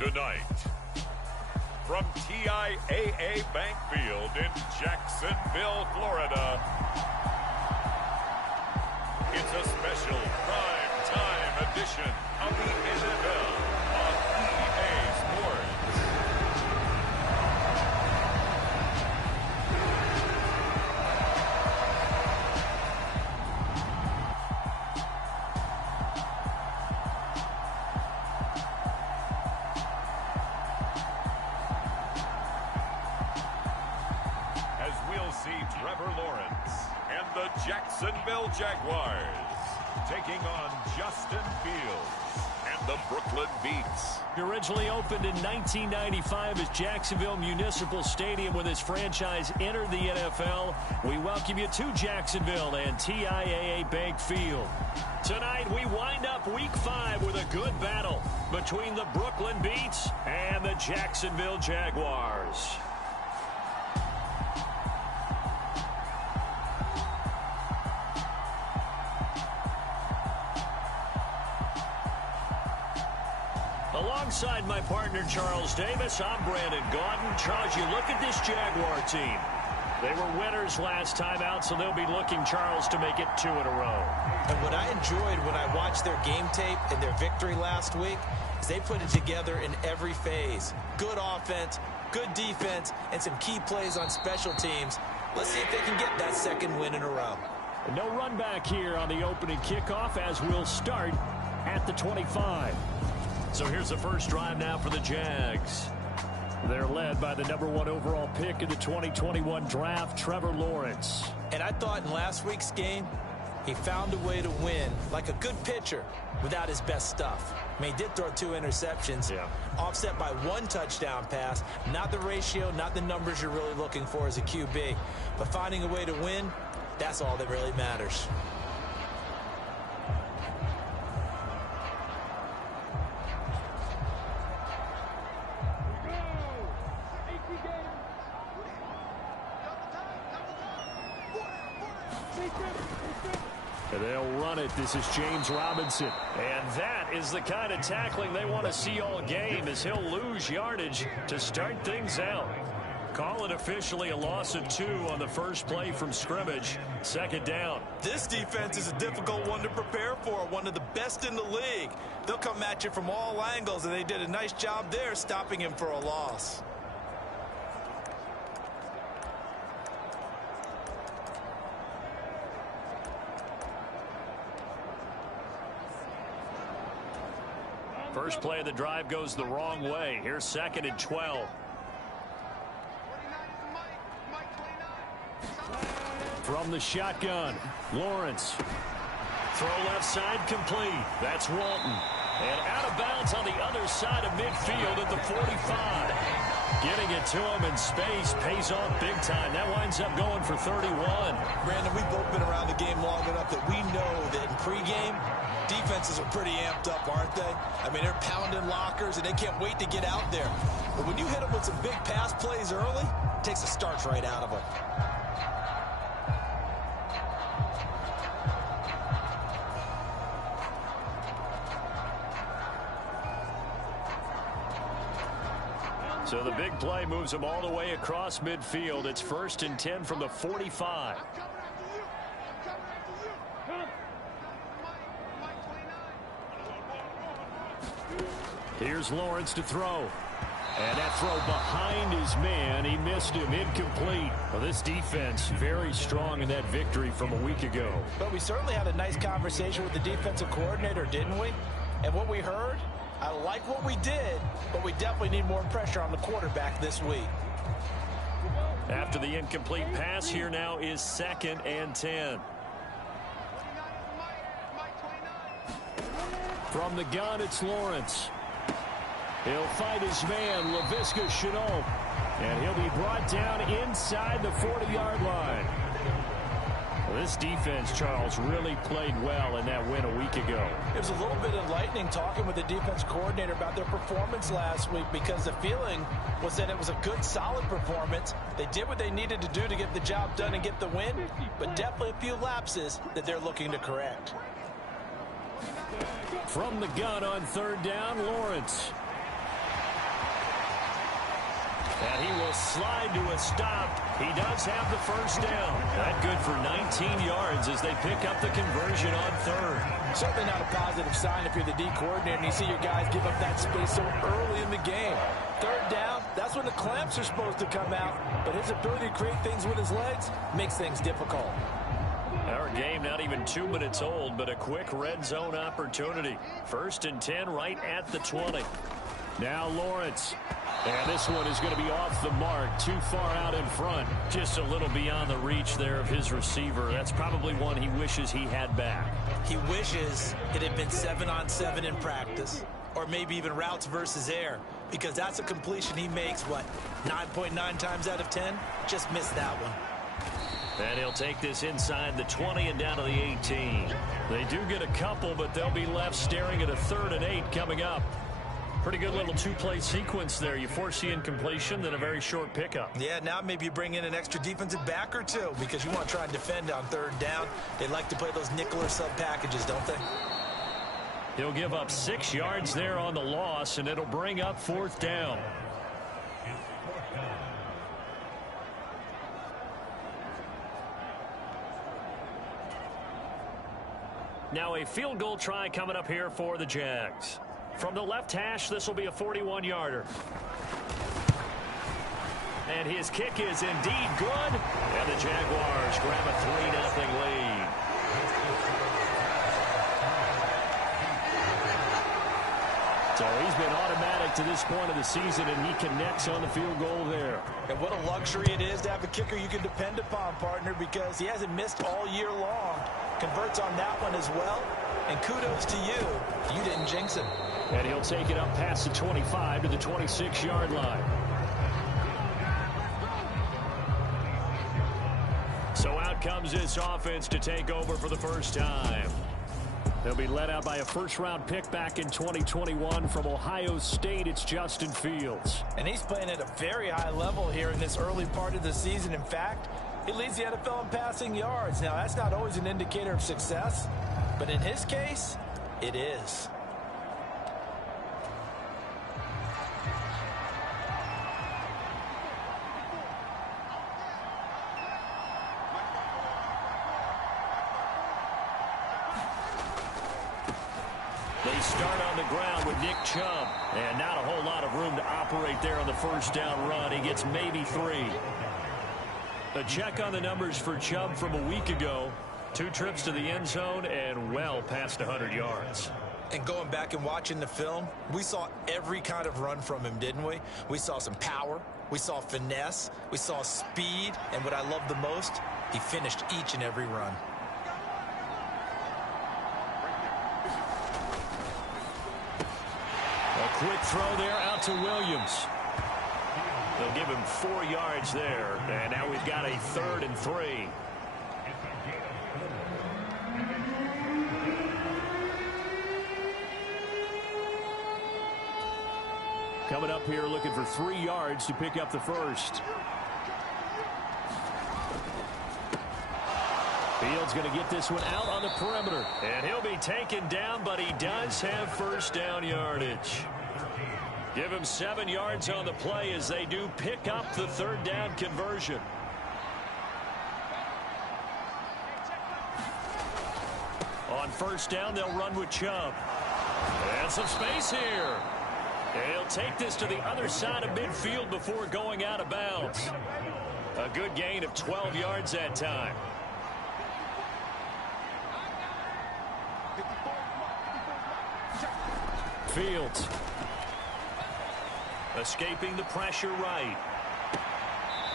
Tonight, from TIAA Bank Field in Jacksonville, Florida, it's a special prime-time edition of the NFL on EA Sports. As we'll see Trevor Lawrence and the Jacksonville Jaguars taking on Justin Fields and the Brooklyn Beats. Originally opened in 1995 as Jacksonville Municipal Stadium when this franchise entered the NFL. We welcome you to Jacksonville and TIAA Bank Field. Tonight we wind up Week 5 with a good battle between the Brooklyn Beats and the Jacksonville Jaguars. Alongside my partner, Charles Davis, I'm Brandon Gaudin. Charles, you look at this Jaguar team. They were winners last time out, so they'll be looking, Charles, to make it 2 in a row. And what I enjoyed when I watched their game tape and their victory last week is they put it together in every phase. Good offense, good defense, and some key plays on special teams. Let's see if they can get that second win in a row. No run back here on the opening kickoff as we'll start at the 25. So here's the first drive now for the Jags. They're led by the #1 overall pick in the 2021 draft, Trevor Lawrence. And I thought in last week's game, he found a way to win like a good pitcher without his best stuff. I mean, he did throw 2 interceptions, offset by 1 touchdown pass. Not the ratio, not the numbers you're really looking for as a QB. But finding a way to win, that's all that really matters. And they'll run it. This is James Robinson. And that is the kind of tackling they want to see all game as he'll lose yardage to start things out. Call it officially a loss of 2 on the first play from scrimmage. Second down. This defense is a difficult one to prepare for, one of the best in the league. They'll come at you from all angles, and they did a nice job there stopping him for a loss. First play of the drive goes the wrong way. Here's 2nd and 12. From the shotgun, Lawrence. Throw left side complete. That's Walton. And out of bounds on the other side of midfield at the 45. Getting it to him in space pays off big time. That winds up going for 31. Brandon, we've both been around the game long enough that we know that in pregame, defenses are pretty amped up, aren't they? I mean, they're pounding lockers, and they can't wait to get out there. But when you hit them with some big pass plays early, it takes the starch right out of them. So the big play moves them all the way across midfield. It's 1st and 10 from the 45. Here's Lawrence to throw. And that throw behind his man. He missed him. Incomplete. Well, this defense very strong in that victory from a week ago. But we certainly had a nice conversation with the defensive coordinator, didn't we? And what we heard, I like what we did, but we definitely need more pressure on the quarterback this week. After the incomplete pass, here now is 2nd and 10. From the gun, it's Lawrence. He'll fight his man, Laviska Shenault. And he'll be brought down inside the 40-yard line. Well, this defense, Charles, really played well in that win a week ago. It was a little bit enlightening talking with the defense coordinator about their performance last week, because the feeling was that it was a good, solid performance. They did what they needed to do to get the job done and get the win, but definitely a few lapses that they're looking to correct. From the gun on 3rd down, Lawrence. And he will slide to a stop. He does have the first down. That good for 19 yards as they pick up the conversion on third. Certainly not a positive sign if you're the D coordinator and you see your guys give up that space so early in the game. Third down, that's when the clamps are supposed to come out. But his ability to create things with his legs makes things difficult. Our game not even 2 minutes old, but a quick red zone opportunity. 1st and 10 right at the 20. Now Lawrence. And this one is going to be off the mark, too far out in front. Just a little beyond the reach there of his receiver. That's probably one he wishes he had back. He wishes it had been 7-on-7 in practice, or maybe even routes versus air, because that's a completion he makes, 9.9 times out of 10? Just missed that one. And he'll take this inside the 20 and down to the 18. They do get a couple, but they'll be left staring at a 3rd and 8 coming up. Pretty good little two-play sequence there. You force the incompletion, then a very short pickup. Yeah, now maybe you bring in an extra defensive back or two because you want to try and defend on 3rd down. They like to play those nickel or sub packages, don't they? He'll give up 6 yards there on the loss, and it'll bring up 4th down. Now a field goal try coming up here for the Jags. From the left hash, this will be a 41-yarder. And his kick is indeed good. And the Jaguars grab a 3-0 lead. So he's been automatic to this point of the season, and he connects on the field goal there. And what a luxury it is to have a kicker you can depend upon, partner, because he hasn't missed all year long. Converts on that one as well. And kudos to you. You didn't jinx him. And he'll take it up past the 25 to the 26-yard line. So out comes this offense to take over for the first time. They'll be led out by a first-round pick back in 2021 from Ohio State. It's Justin Fields. And he's playing at a very high level here in this early part of the season. In fact, he leads the NFL in passing yards. Now, that's not always an indicator of success, but in his case, it is. They start on the ground with Nick Chubb. And not a whole lot of room to operate there on the first down run. He gets maybe 3. A check on the numbers for Chubb from a week ago. 2 trips to the end zone and well past 100 yards. And going back and watching the film, we saw every kind of run from him, didn't we? We saw some power. We saw finesse. We saw speed. And what I love the most, he finished each and every run. A quick throw there out to Williams. They'll give him 4 yards there. And now we've got a 3rd and 3. Coming up here looking for 3 yards to pick up the first. Fields going to get this one out on the perimeter. And he'll be taken down, but he does have first down yardage. Give him 7 yards on the play as they do pick up the 3rd down conversion. On first down, they'll run with Chubb. And some space here. And he'll take this to the other side of midfield before going out of bounds. A good gain of 12 yards that time. Fields. Escaping the pressure right.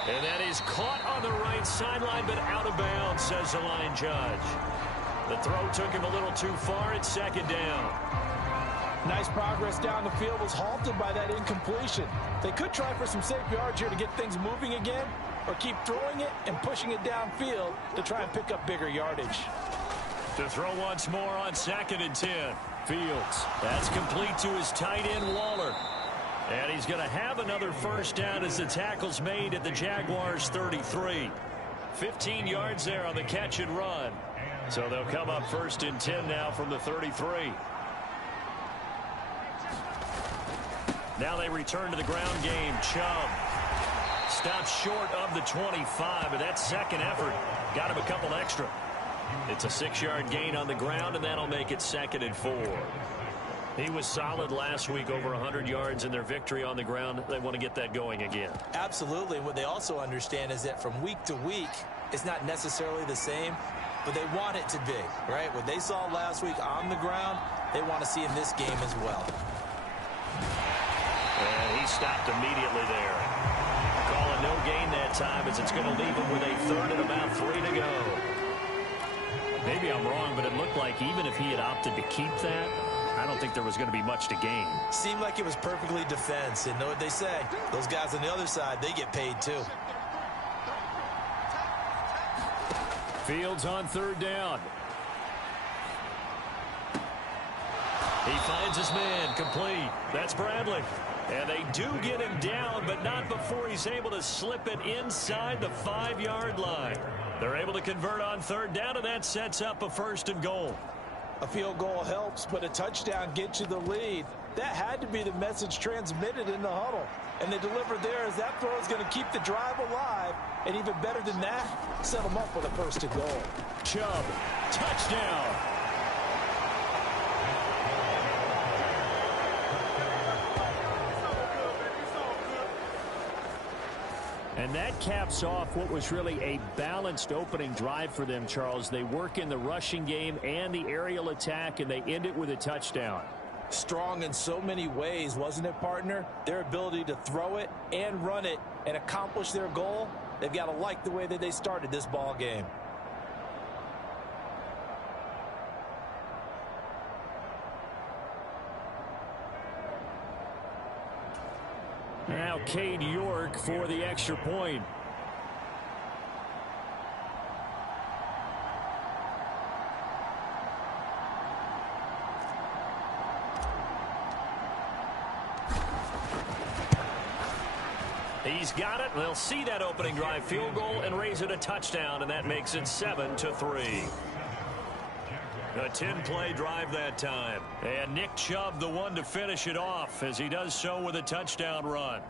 And that is caught on the right sideline, but out of bounds, says the line judge. The throw took him a little too far. It's 2nd down. Nice progress down the field was halted by that incompletion. They could try for some safe yards here to get things moving again, or keep throwing it and pushing it downfield to try and pick up bigger yardage. To throw once more on 2nd and 10. Fields. That's complete to his tight end, Waller. And he's going to have another first down as the tackle's made at the Jaguars' 33. 15 yards there on the catch and run. So they'll come up 1st and 10 now from the 33. Now they return to the ground game. Chubb Stopped short of the 25, but that second effort got him a couple extra. It's a 6-yard gain on the ground, and that'll make it 2nd and 4. He was solid last week, over 100 yards in their victory on the ground. They want to get that going again. Absolutely. What they also understand is that from week to week, it's not necessarily the same, but they want it to be, right? What they saw last week on the ground, they want to see in this game as well. And he stopped immediately there. Calling no gain that time as it's going to leave him with a 3rd and about 3 to go. Maybe I'm wrong, but it looked like even if he had opted to keep that, I don't think there was going to be much to gain. Seemed like it was perfectly defense. And know what they say? Those guys on the other side, they get paid too. Fields on 3rd down. He finds his man complete. That's Bradley. And they do get him down, but not before he's able to slip it inside the 5-yard line. They're able to convert on 3rd down, and that sets up a 1st and goal. A field goal helps, but a touchdown gets you the lead. That had to be the message transmitted in the huddle. And they delivered there as that throw is going to keep the drive alive. And even better than that, set them up with a 1st and goal. Chubb, touchdown. And that caps off what was really a balanced opening drive for them, Charles. They work in the rushing game and the aerial attack, and they end it with a touchdown. Strong in so many ways, wasn't it, partner? Their ability to throw it and run it and accomplish their goal, they've got to like the way that they started this ball game. Now Cade York for the extra point. He's got it. They'll see that opening drive field goal and raise it a touchdown, and that makes it 7-3. A 10-play drive that time. And Nick Chubb, the one to finish it off, as he does so with a touchdown run.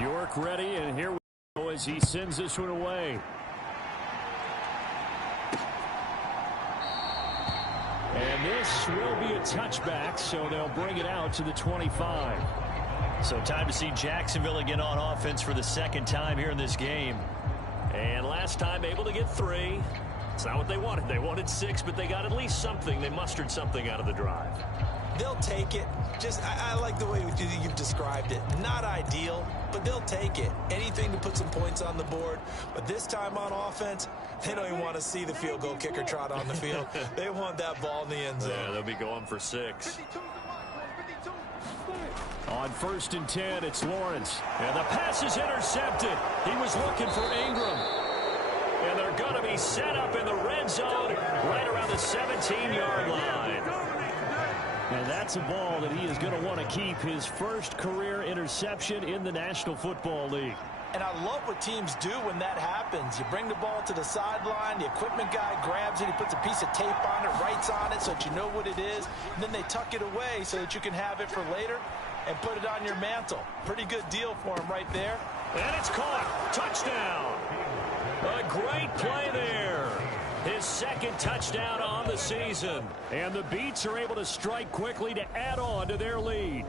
York ready, and here we go as he sends this one away. And this will be a touchback, so they'll bring it out to the 25. So time to see Jacksonville again on offense for the 2nd time here in this game. And last time able to get 3. It's not what they wanted. They wanted 6, but they got at least something. They mustered something out of the drive. They'll take it. I like the way you've described it. Not ideal, but they'll take it. Anything to put some points on the board. But this time on offense, they don't even want to see the field goal kicker trot on the field. They want that ball in the end zone. Yeah, they'll be going for 6. On 1st and 10, it's Lawrence. And the pass is intercepted. He was looking for Ingram. And they're going to be set up in the red zone right around the 17-yard line. And that's a ball that he is going to want to keep, his first career interception in the National Football League. And I love what teams do when that happens. You bring the ball to the sideline, the equipment guy grabs it, he puts a piece of tape on it, writes on it so that you know what it is, and then they tuck it away so that you can have it for later and put it on your mantle. Pretty good deal for him right there. And it's caught. Touchdown. A great play there. His 2nd touchdown on the season. And the Beats are able to strike quickly to add on to their lead.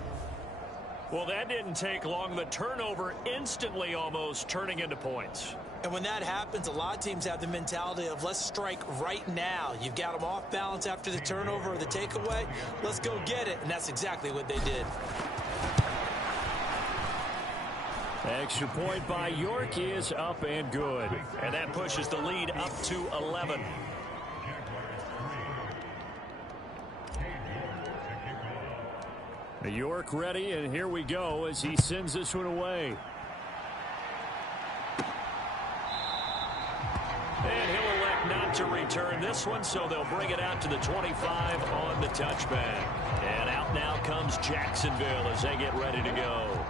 Well, that didn't take long. The turnover instantly almost turning into points. And when that happens, a lot of teams have the mentality of let's strike right now. You've got them off balance after the turnover or the takeaway. Let's go get it. And that's exactly what they did. Extra point by York is up and good. And that pushes the lead up to 11. York ready, and here we go as he sends this one away. And he'll elect not attempt to return this one, so they'll bring it out to the 25 on the touchback. And out now comes Jacksonville as they get ready to go.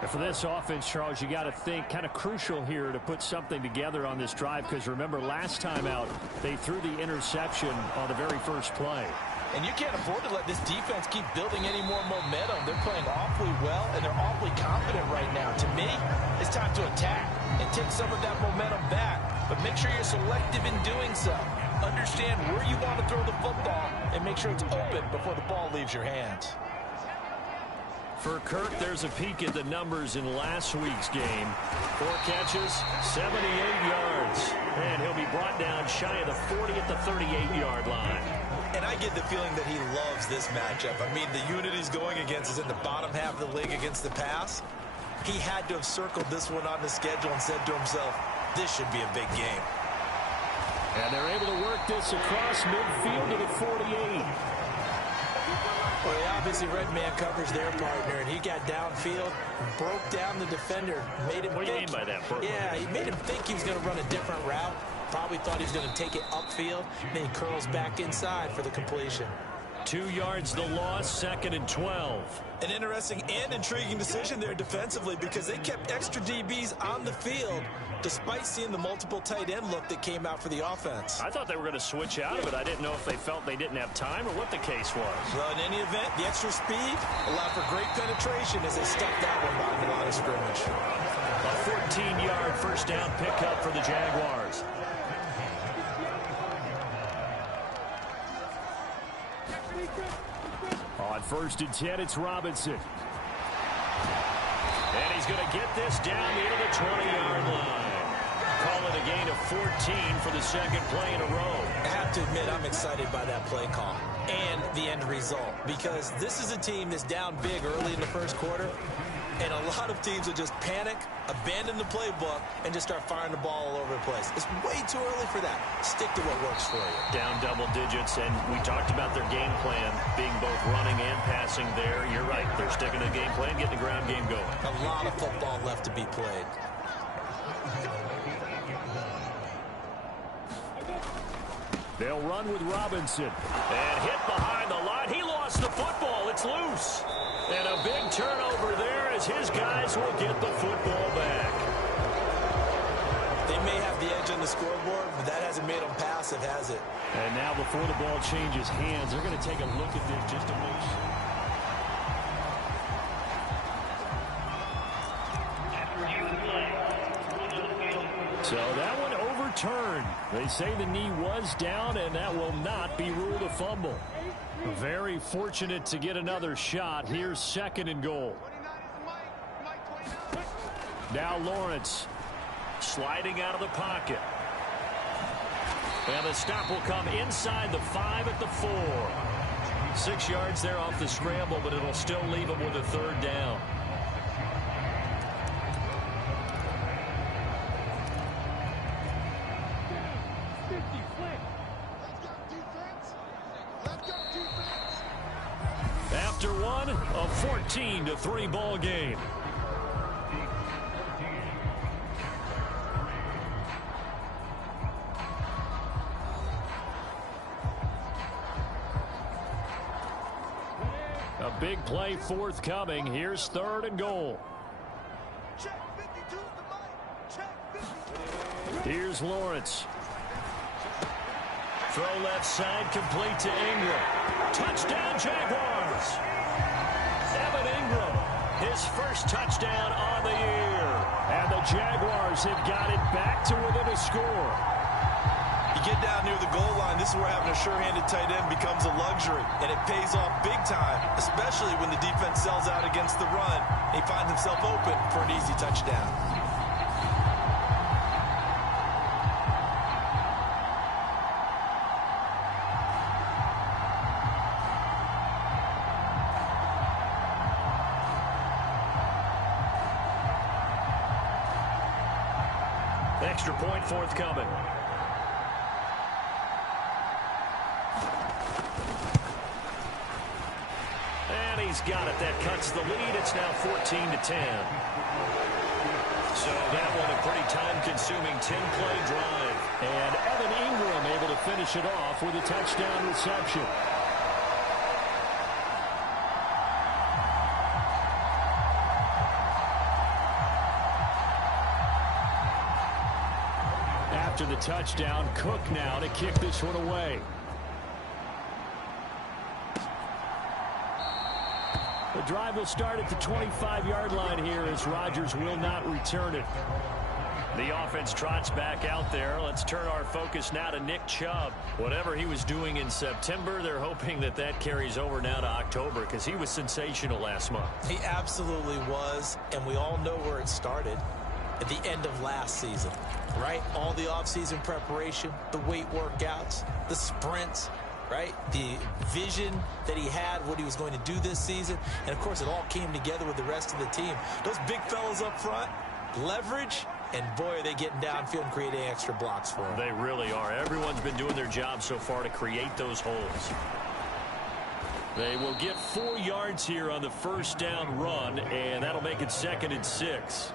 And for this offense, Charles, you got to think kind of crucial here to put something together on this drive, because remember last time out they threw the interception on the very first play. And you can't afford to let this defense keep building any more momentum. They're playing awfully well, and they're awfully confident right now. To me, it's time to attack and take some of that momentum back. But make sure you're selective in doing so. Understand where you want to throw the football and make sure it's open before the ball leaves your hands. For Kirk, there's a peek at the numbers in last week's game. 4 catches, 78 yards. And he'll be brought down shy of the 40 at the 38-yard line. And I get the feeling that he loves this matchup. I mean, the unit he's going against is in the bottom half of the league against the pass. He had to have circled this one on the schedule and said to himself, this should be a big game. And they're able to work this across midfield to the 48. Well, they obviously read man coverage their partner, and he got downfield, broke down the defender, made him What do you mean by that, Bert? Yeah, he made him think he was going to run a different route. Probably thought he was going to take it upfield, and then he curls back inside for the completion. 2 yards the loss, 2nd and 12. An interesting and intriguing decision there defensively, because they kept extra DBs on the field despite seeing the multiple tight end look that came out for the offense. I thought they were going to switch out of it. I didn't know if they felt they didn't have time or what the case was. Well, in any event, the extra speed allowed for great penetration as they stuffed that one behind the line of scrimmage. A 14-yard first down pickup for the Jaguars. On 1st and 10, it's Robinson. And he's going to get this down into the 20-yard line. Call it a gain of 14 for the second play in a row. I have to admit, I'm excited by that play call and the end result, because this is a team that's down big early in the first quarter, and a lot of teams will just panic, abandon the playbook, and just start firing the ball all over the place. It's way too early for that. Stick to what works for you. Down double digits, and we talked about their game plan being both running and passing there. You're right. They're sticking to the game plan, getting the ground game going. A lot of football left to be played. They'll run with Robinson. And hit behind the line. He lost the football. It's loose. And a big turnover there as his guys will get the football back. They may have the edge on the scoreboard, but that hasn't made them passive, has it? And now before the ball changes hands, they're going to take a look at this just to make sure. So that one overturned. They say the knee was down, and that will not be ruled a fumble. Very fortunate to get another shot. Here's 2nd and goal. Now Lawrence sliding out of the pocket. And the stop will come inside the 5 at the 4. 6 yards there off the scramble, but it'll still leave him with a 3rd down. After one, a 14-3 ball game. A big play forthcoming. Here's 3rd and goal. Here's Lawrence. Throw left side, complete to Ingram. Touchdown, Jaguars. Evan Ingram, his first touchdown on the year. And the Jaguars have got it back to within a score. You get down near the goal line, this is where having a sure-handed tight end becomes a luxury, and it pays off big time, especially when the defense sells out against the run. He finds himself open for an easy touchdown. Extra point forthcoming. And he's got it. That cuts the lead. It's now 14-10. So that one a pretty time-consuming 10-play drive. And Evan Ingram able to finish it off with a touchdown reception. After the touchdown, Cook now to kick this one away. The drive will start at the 25-yard line here as Rodgers will not return it. The offense trots back out there. Let's turn our focus now to Nick Chubb. Whatever he was doing in September, they're hoping that that carries over now to October because he was sensational last month. He absolutely was, and we all know where it started. At the end of last season, right? All the offseason preparation, the weight workouts, the sprints, right? The vision that he had, what he was going to do this season. And, of course, it all came together with the rest of the team. Those big fellas up front, leverage, and, boy, are they getting downfield and creating extra blocks for him. They really are. Everyone's been doing their job so far to create those holes. They will get 4 yards here on the first down run, and that'll make it 2nd and 6.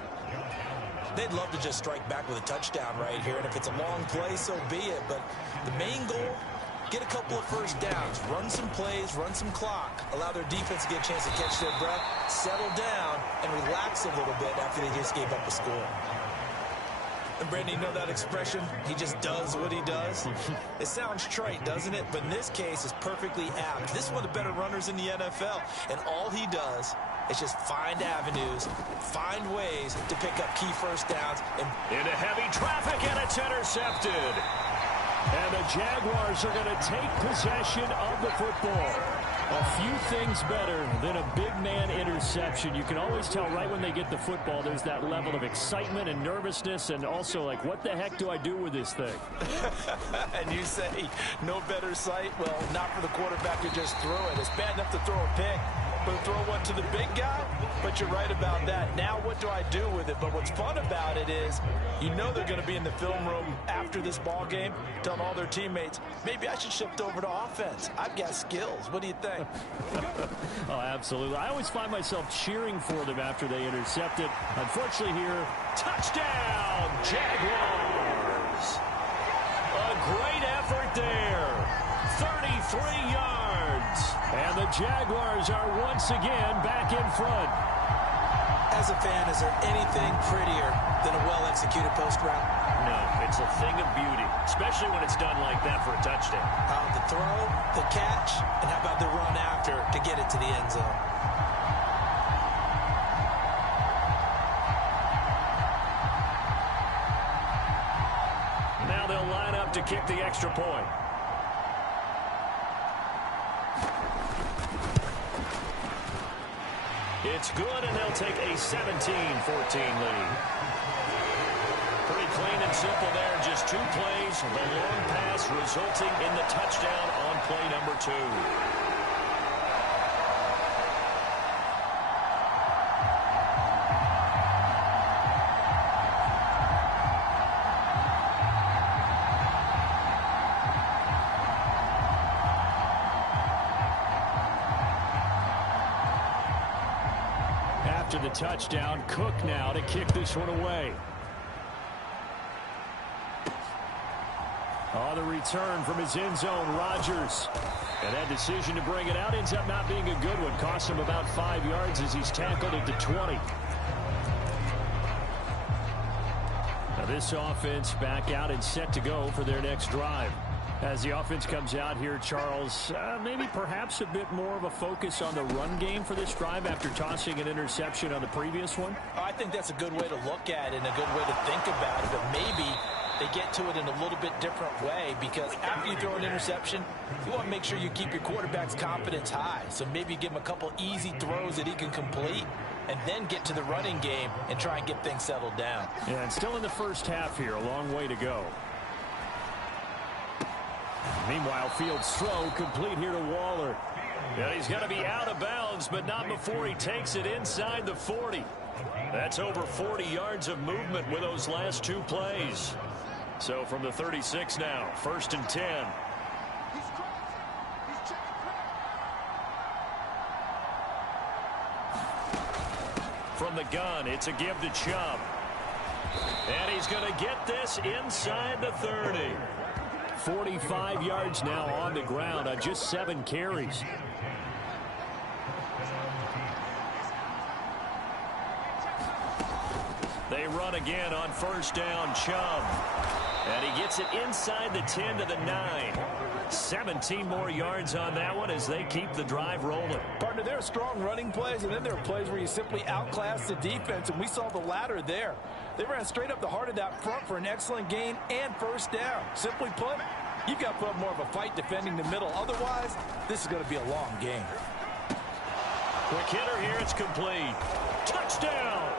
They'd love to just strike back with a touchdown right here, and if it's a long play, so be it. But the main goal, get a couple of first downs, run some plays, run some clock, allow their defense to get a chance to catch their breath, settle down, and relax a little bit after they just gave up a score. And Brandon, you know that expression? He just does what he does. It sounds trite, doesn't it? But in this case, it's perfectly apt. This is one of the better runners in the NFL, and all he does is just find avenues, find ways to pick up key first downs. Into heavy traffic, and it's intercepted. And the Jaguars are going to take possession of the football. A few things better than a big man interception. You can always tell right when they get the football, there's that level of excitement and nervousness, and also like, what the heck do I do with this thing? And you say, no better sight? Well, not for the quarterback to just throw it. It's bad enough to throw a pick, but throw one to the big guy? But you're right about that. Now what do I do with it? But what's fun about it is, you know they're going to be in the film room after this ball game, telling all their teammates, maybe I should shift over to offense. I've got skills. What do you think? Oh, absolutely. I always find myself cheering for them after they intercept it. Unfortunately here, touchdown, Jaguars. A great effort there. 33 yards. And the Jaguars are once again back in front. As a fan, is there anything prettier than a well-executed post route? No, it's a thing of beauty, especially when it's done like that for a touchdown. How about the throw, the catch, and how about the run after to get it to the end zone? Now they'll line up to kick the extra point. It's good, and they'll take a 17-14 lead. Pretty clean and simple there. Just 2 plays. The long pass resulting in the touchdown on play number 2. After the touchdown, Cook now to kick this one away. On the return from his end zone, Rodgers. And that decision to bring it out ends up not being a good one. Cost him about 5 yards as he's tackled at the 20. Now this offense back out and set to go for their next drive. As the offense comes out here, Charles, maybe perhaps a bit more of a focus on the run game for this drive after tossing an interception on the previous one? I think that's a good way to look at it and a good way to think about it, but maybe they get to it in a little bit different way, because after you throw an interception, you want to make sure you keep your quarterback's confidence high. So maybe give him a couple easy throws that he can complete, and then get to the running game and try and get things settled down. Yeah, and still in the first half here, a long way to go. Meanwhile, Fields' throw complete here to Waller. Yeah, he's going to be out of bounds, but not before he takes it inside the 40. That's over 40 yards of movement with those last 2 plays. So from the 36 now, 1st and 10. From the gun, it's a give to Chubb. And he's going to get this inside the 30. 45 yards now on the ground on just 7 carries. They run again on first down, Chubb. And he gets it inside the 10 to the 9. 17 more yards on that one as they keep the drive rolling. Partner, there are strong running plays, and then there are plays where you simply outclass the defense, and we saw the latter there. They ran straight up the heart of that front for an excellent gain and first down. Simply put, you've got to put up more of a fight defending the middle. Otherwise, this is going to be a long game. Quick hitter here. It's complete. Touchdown!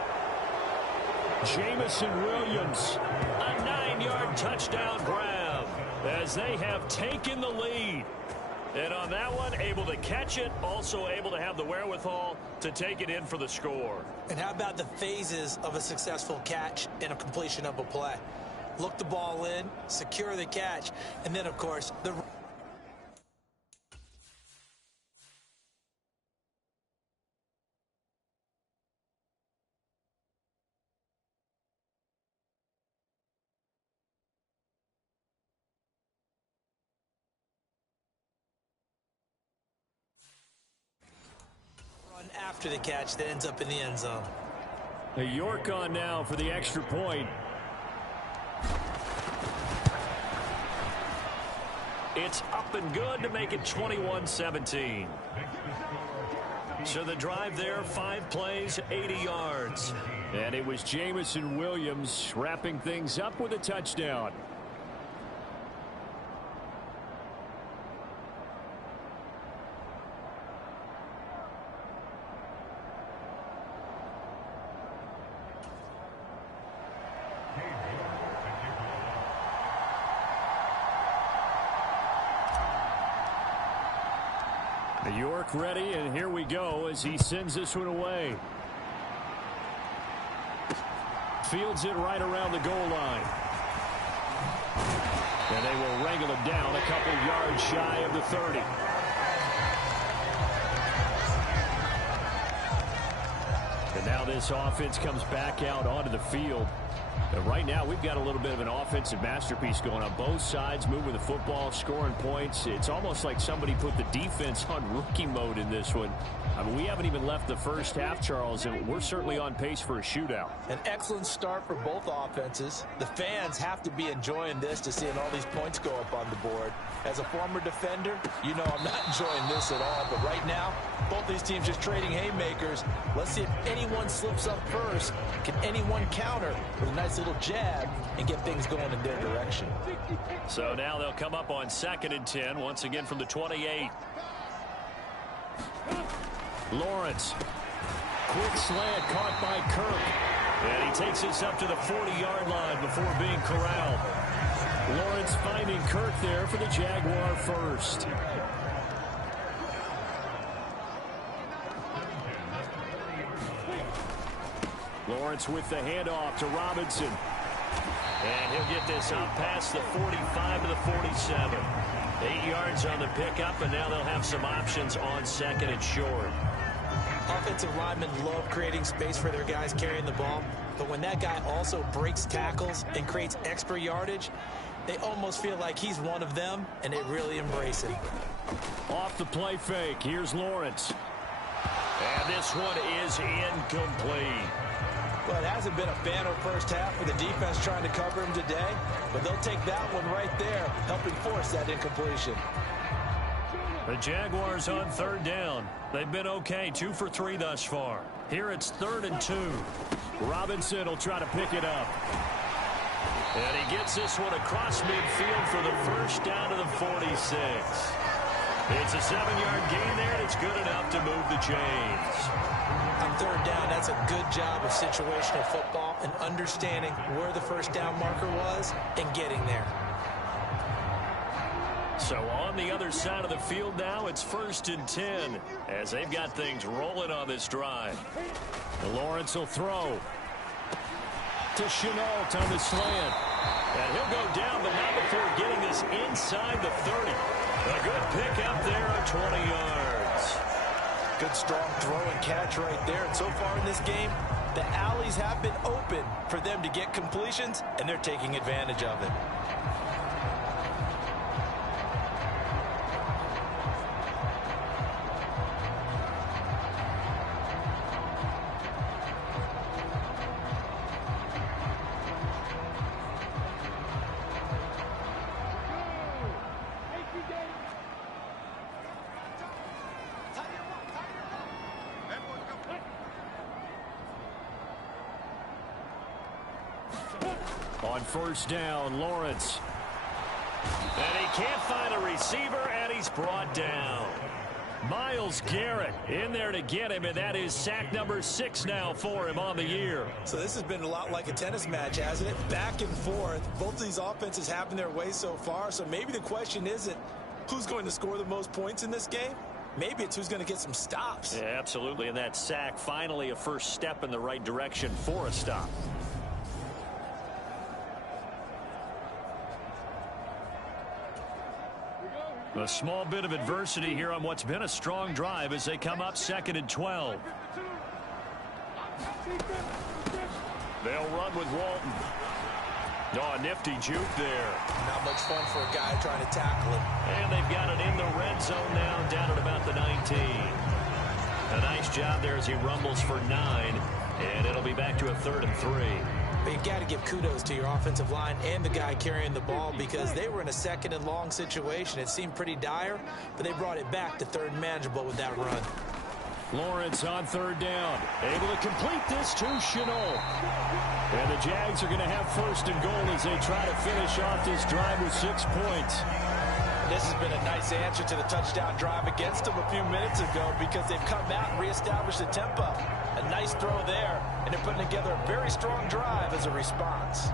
Jameson Williams. A 9-yard touchdown grab as they have taken the lead. And on that one, able to catch it, also able to have the wherewithal to take it in for the score. And how about the phases of a successful catch and a completion of a play? Look the ball in, secure the catch, and then, of course, the... after the catch that ends up in the end zone. York on now for the extra point. It's up and good to make it 21-17. So the drive there, 5 plays, 80 yards. And it was Jameson Williams wrapping things up with a touchdown. York ready, and here we go as he sends this one away. Fields it right around the goal line. And they will wrangle it down a couple yards shy of the 30. And now this offense comes back out onto the field. And right now, we've got a little bit of an offensive masterpiece going on both sides, moving the football, scoring points. It's almost like somebody put the defense on rookie mode in this one. I mean, we haven't even left the first half, Charles, and we're certainly on pace for a shootout. An excellent start for both offenses. The fans have to be enjoying this to seeing all these points go up on the board. As a former defender, you know I'm not enjoying this at all. But right now, both these teams just trading haymakers. Let's see if anyone slips up first. Can anyone counter with a nice little jab and get things going in their direction? So now they'll come up on 2nd and 10, once again from the 28. Lawrence. Quick slant caught by Kirk. And he takes this up to the 40-yard line before being corralled. Lawrence finding Kirk there for the Jaguar first. Lawrence with the handoff to Robinson. And he'll get this up past the 45 to the 47. 8 yards on the pickup, and now they'll have some options on 2nd and short. Offensive linemen love creating space for their guys carrying the ball, but when that guy also breaks tackles and creates extra yardage, they almost feel like he's one of them, and they really embrace it. Off the play fake, here's Lawrence. And this one is incomplete. Well, it hasn't been a banner first half for the defense trying to cover him today, but they'll take that one right there, helping force that incompletion. The Jaguars on 3rd down. They've been okay, 2 for 3 thus far. Here it's 3rd and 2. Robinson will try to pick it up. And he gets this one across midfield for the first down to the 46. It's a 7-yard gain there, and it's good enough to move the chains. On 3rd down, that's a good job of situational football and understanding where the first down marker was and getting there. So on the other side of the field now, it's 1st and 10 as they've got things rolling on this drive. Lawrence will throw to Shenault on the slant. And he'll go down, but not before getting this inside the 30. A good pick up there of 20 yards. Good strong throw and catch right there. And so far in this game, The alleys have been open for them to get completions, and they're taking advantage of it. On first down, Lawrence. And he can't find a receiver, and he's brought down. Myles Garrett in there to get him, and that is sack number 6 now for him on the year. So this has been a lot like a tennis match, hasn't it? Back and forth. Both of these offenses having their way so far, so maybe the question isn't who's going to score the most points in this game. Maybe it's who's going to get some stops. Yeah, absolutely, and that sack finally a first step in the right direction for a stop. A small bit of adversity here on what's been a strong drive as they come up 2nd and 12. They'll run with Walton. Oh, a nifty juke there. Not much fun for a guy trying to tackle him. And they've got it in the red zone now, down at about the 19. A nice job there as he rumbles for 9, and it'll be back to a 3rd and 3. But you've got to give kudos to your offensive line and the guy carrying the ball because they were in a 2nd and long situation. It seemed pretty dire, but they brought it back to 3rd and manageable with that run. Lawrence on 3rd down, able to complete this to Shenault. And the Jags are going to have 1st and goal as they try to finish off this drive with 6 points. This has been a nice answer to the touchdown drive against them a few minutes ago because they've come out and reestablished the tempo. A nice throw there, and they're putting together a very strong drive as a response.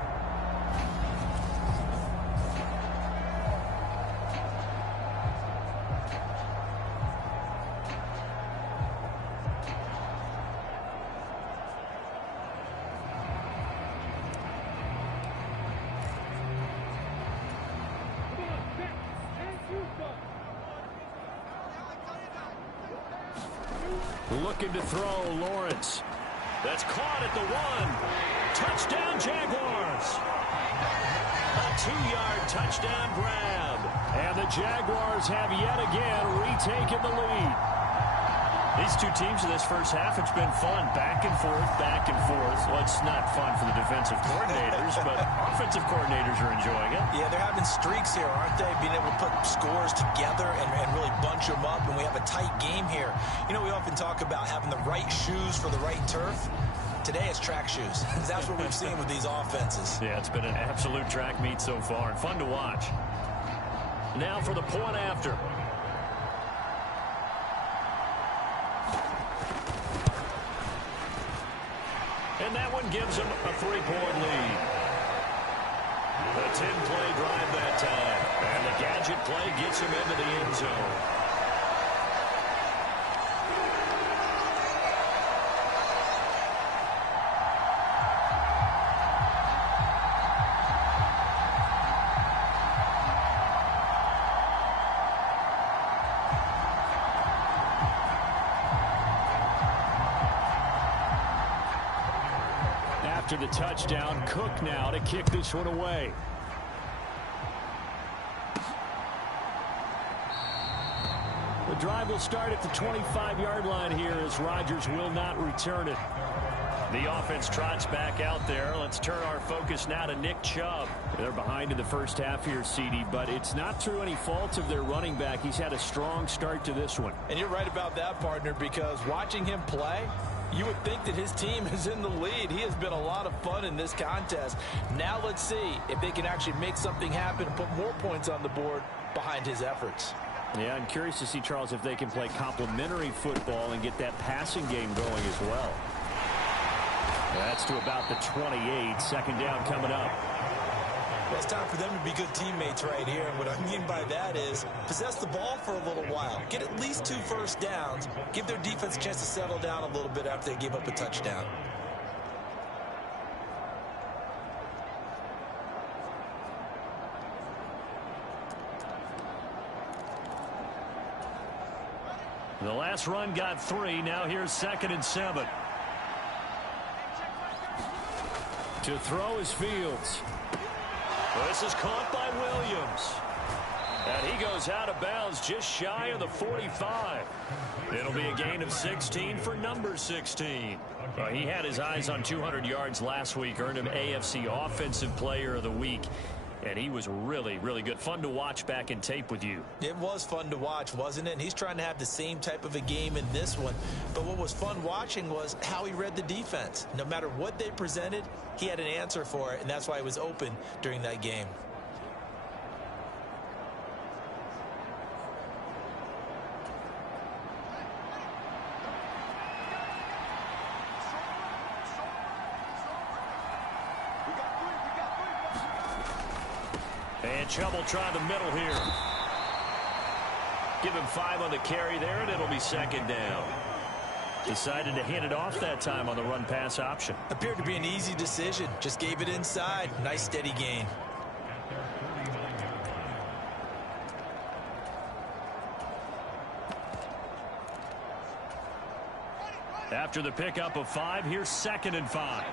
Looking to throw, Lawrence. That's caught at the 1. Touchdown, Jaguars. A 2-yard touchdown grab. And the Jaguars have yet again retaken the lead. These two teams in this first half, it's been fun. Back and forth, back and forth. Well, it's not fun for the defensive coordinators, but offensive coordinators are enjoying it. Yeah, they're having streaks here, aren't they? Being able to put scores together and really bunch them up, and we have a tight game here. You know, we often talk about having the right shoes for the right turf. Today it's track shoes. That's what we've seen with these offenses. Yeah, it's been an absolute track meet so far, and fun to watch. Now for the point after. And that one gives them a 3-point lead. A 10-play drive that time. And the gadget play gets him into the end zone. After the touchdown, Cook now to kick this one away. The drive will start at the 25-yard line here as Rodgers will not return it. The offense trots back out there. Let's turn our focus now to Nick Chubb. They're behind in the first half here, CD, but it's not through any fault of their running back. He's had a strong start to this one. And you're right about that, partner, because watching him play, you would think that his team is in the lead. He has been a lot of fun in this contest. Now let's see if they can actually make something happen and put more points on the board behind his efforts. Yeah, I'm curious to see, Charles, if they can play complementary football and get that passing game going as well. That's to about the 28. 2nd down coming up. Well, it's time for them to be good teammates right here. And what I mean by that is possess the ball for a little while. Get at least 2 first downs. Give their defense a chance to settle down a little bit after they give up a touchdown. The last run got 3. Now here's 2nd and 7. To throw is Fields. This is caught by Williams. And he goes out of bounds just shy of the 45. It'll be a gain of 16 for number 16. He had his eyes on 200 yards last week, earned him AFC Offensive Player of the Week. And he was really, really good. Fun to watch back in tape with you. It was fun to watch, wasn't it? And he's trying to have the same type of a game in this one. But what was fun watching was how he read the defense. No matter what they presented, he had an answer for it, and that's why he was open during that game. And Chubb try the middle here. Give him 5 on the carry there, and it'll be second down. Decided to hand it off that time on the run-pass option. Appeared to be an easy decision. Just gave it inside. Nice steady gain. After the pickup of 5, here's 2nd and 5.